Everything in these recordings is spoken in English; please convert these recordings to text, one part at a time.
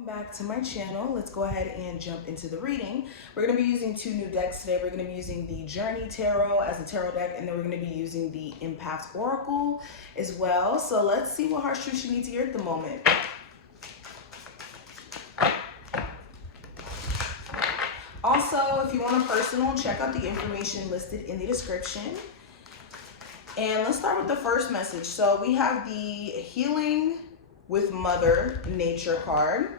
Welcome back to my channel. Let's go ahead and jump into the reading. We're going to be using two new decks today. We're going to be using the Journey Tarot as a tarot deck, and then we're going to be using the Empath Oracle as well. So let's see what heart truth you need to hear at the moment. Also, if you want a personal, check out the information listed in the description. And let's start with the first message. So we have the Healing with Mother Nature card.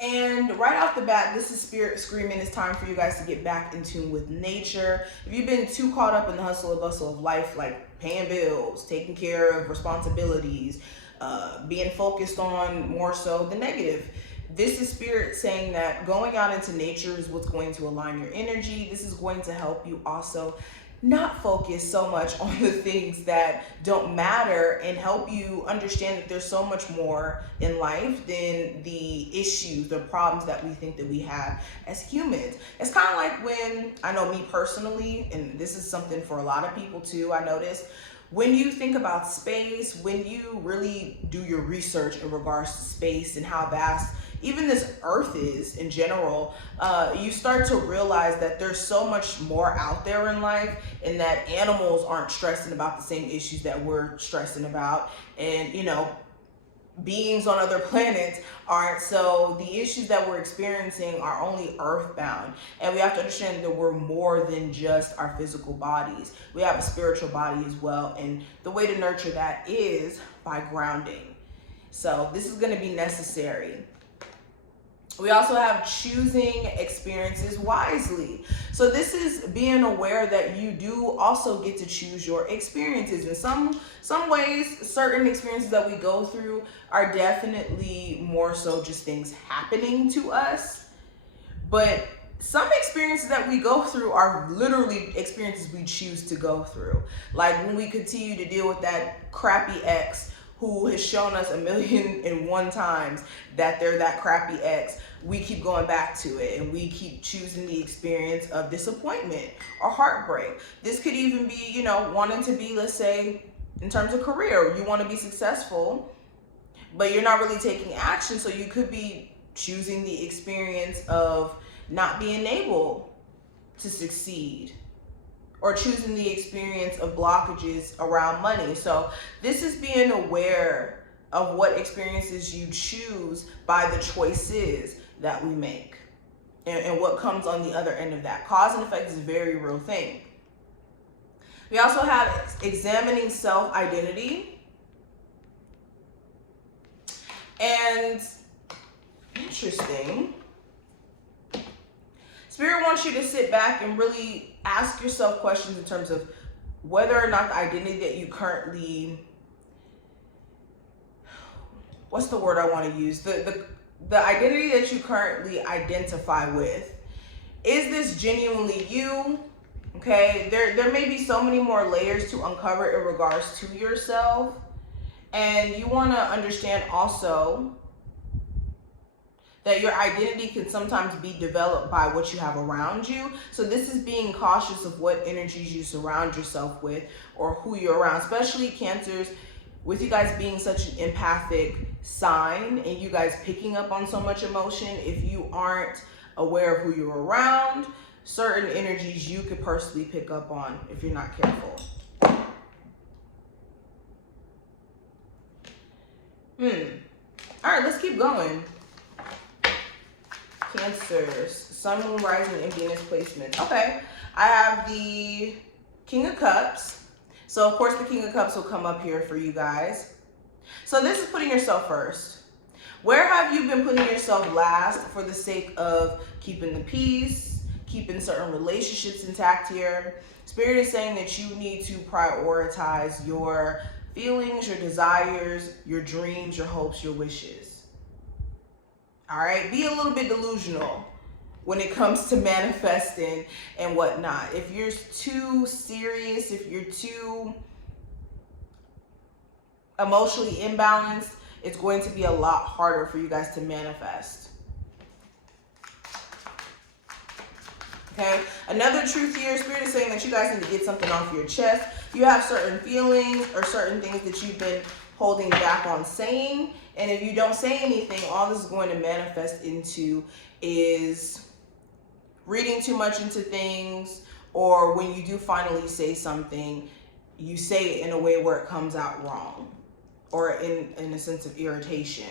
And right off the bat, this is Spirit screaming it's time for you guys to get back in tune with nature. If you've been too caught up in the hustle and bustle of life, like paying bills, taking care of responsibilities, being focused on more so the negative, this is Spirit saying that going out into nature is what's going to align your energy. This is going to help you also not focus so much on the things that don't matter and help you understand that there's so much more in life than the issues, the problems that we think that we have as humans. It's kind of like when, I know me personally, and this is something for a lot of people too, I noticed, when you think about space, when you really do your research in regards to space and how vast even this earth is in general, you start to realize that there's so much more out there in life, and that animals aren't stressing about the same issues that we're stressing about, and you know, beings on other planets aren't. So the issues that we're experiencing are only earthbound, and we have to understand that we're more than just our physical bodies. We have a spiritual body as well, and the way to nurture that is by grounding. So this is going to be necessary. We also have choosing experiences wisely. So this is being aware that you do also get to choose your experiences. In some ways, certain experiences that we go through are definitely more so just things happening to us. But some experiences that we go through are literally experiences we choose to go through. Like when we continue to deal with that crappy ex who has shown us 1,000,001 times that they're that crappy ex, we keep going back to it, and we keep choosing the experience of disappointment or heartbreak. This could even be, you know, wanting to be, let's say, in terms of career, you want to be successful, but you're not really taking action. So you could be choosing the experience of not being able to succeed, or choosing the experience of blockages around money. So this is being aware of what experiences you choose by the choices that we make, and what comes on the other end of that. Cause and effect is a very real thing. We also have examining self-identity. And interesting, Spirit wants you to sit back and really ask yourself questions in terms of whether or not the identity that you currently, what's the word I want to use? The identity that you currently identify with, is this genuinely you? Okay, there may be so many more layers to uncover in regards to yourself. And you want to understand also that your identity can sometimes be developed by what you have around you. So this is being cautious of what energies you surround yourself with, or who you're around, especially Cancers, with you guys being such an empathic sign and you guys picking up on so much emotion. If you aren't aware of who you're around, certain energies you could personally pick up on if you're not careful. All right, let's keep going. Cancers, Sun, Moon, Rising, and Venus placement. Okay, I have the King of Cups. So of course the King of Cups will come up here for you guys. So this is putting yourself first. Where have you been putting yourself last for the sake of keeping the peace, keeping certain relationships intact here? Spirit is saying that you need to prioritize your feelings, your desires, your dreams, your hopes, your wishes. All right, be a little bit delusional when it comes to manifesting and whatnot. If you're too serious, if you're too emotionally imbalanced, it's going to be a lot harder for you guys to manifest. Okay, another truth here, Spirit is saying that you guys need to get something off your chest. You have certain feelings or certain things that you've been holding back on saying. And if you don't say anything, all this is going to manifest into is reading too much into things, or when you do finally say something, you say it in a way where it comes out wrong, or in a sense of irritation.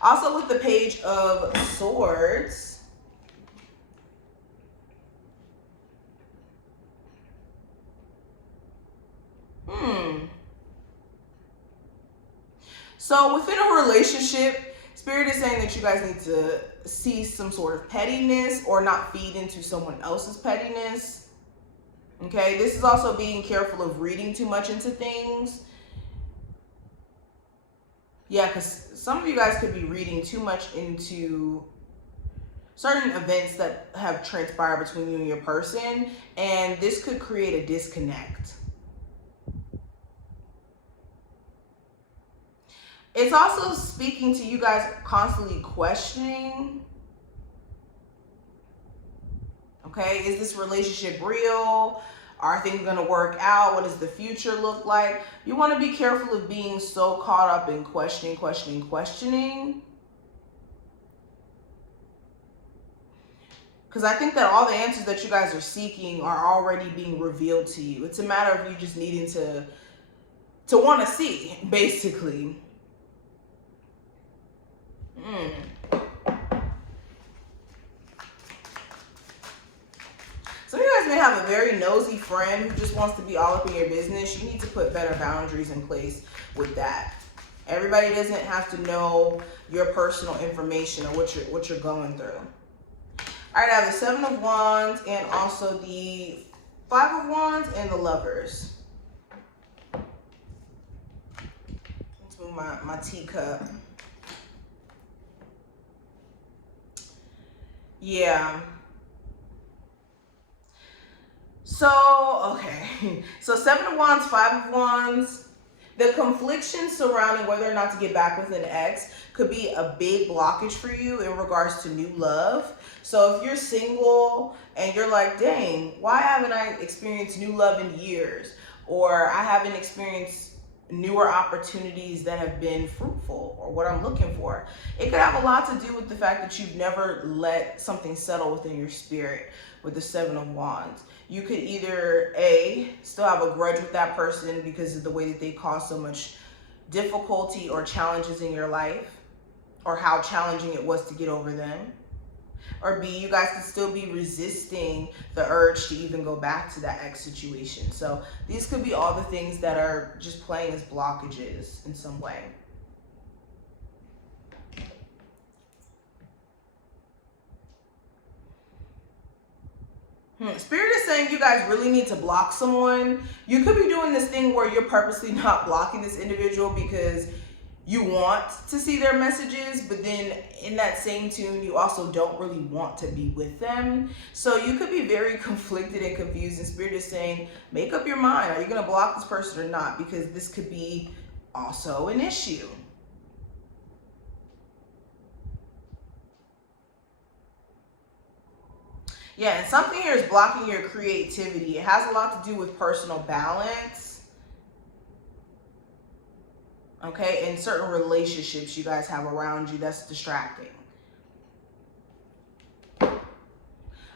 Also with the Page of Swords, so within a relationship, Spirit is saying that you guys need to cease some sort of pettiness or not feed into someone else's pettiness. Okay, this is also being careful of reading too much into things. Yeah, because some of you guys could be reading too much into certain events that have transpired between you and your person, and this could create a disconnect. It's also speaking to you guys constantly questioning. Okay, is this relationship real? Are things going to work out? What does the future look like? You want to be careful of being so caught up in questioning. Because I think that all the answers that you guys are seeking are already being revealed to you. It's a matter of you just needing to want to see, basically. Some of you guys may have a very nosy friend who just wants to be all up in your business. You need to put better boundaries in place with that. Everybody doesn't have to know your personal information or what you're going through. All right, I have the Seven of Wands and also the Five of Wands and the Lovers. Let's move my teacup. Yeah. So, okay. So Seven of Wands, Five of Wands. The confliction surrounding whether or not to get back with an ex could be a big blockage for you in regards to new love. So if you're single and you're like, dang, why haven't I experienced new love in years? Or I haven't experienced newer opportunities that have been fruitful, or what I'm looking for. It could have a lot to do with the fact that you've never let something settle within your spirit with the Seven of Wands. You could either A, still have a grudge with that person because of the way that they caused so much difficulty or challenges in your life, or how challenging it was to get over them. Or B, you guys could still be resisting the urge to even go back to that ex situation. So these could be all the things that are just playing as blockages in some way. Spirit is saying you guys really need to block someone. You could be doing this thing where you're purposely not blocking this individual because you want to see their messages, but then in that same tune, you also don't really want to be with them. So you could be very conflicted and confused, and Spirit is saying, make up your mind. Are you going to block this person or not? Because this could be also an issue. Yeah, and something here is blocking your creativity. It has a lot to do with personal balance. Okay, and certain relationships you guys have around you that's distracting.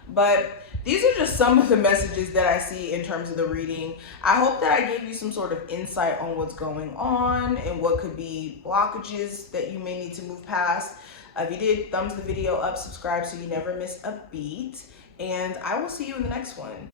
But these are just some of the messages that I see in terms of the reading. I hope that I gave you some sort of insight on what's going on and what could be blockages that you may need to move past. If you did, thumbs the video up, subscribe so you never miss a beat, and I will see you in the next one.